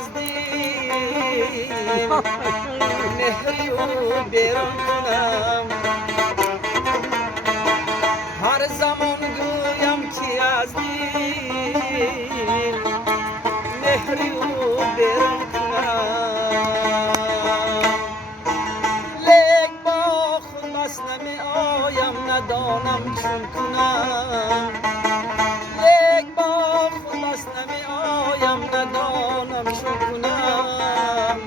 از دل مهری او بیرون کنم. هر زمان گویم که از دل مهری او بیرون کنم. لیک با خود بس نمی آیم ندانم چون کنم. لیک با خود بس نمی آیم ندانم چون کنم.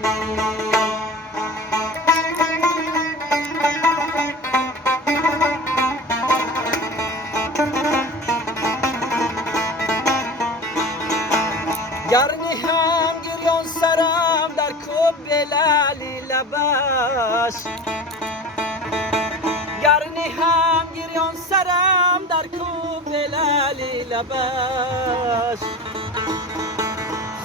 گر نهم گریان سرم در کوب لعلی لبش، گر نهم گریان سرم در کوب لعلی لبش،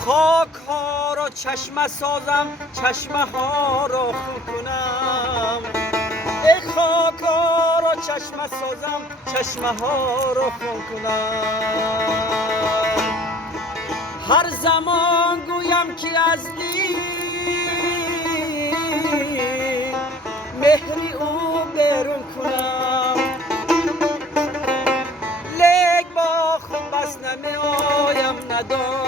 خاک ها را چشمه سازم چشمه ها را خون کنم. ای خاک ها را چشمه سازم چشمه ها را خون کنم. هر زمان گویم که از دل مهری او بیرون کنم. لیک با خود بس نمی آیم ندانم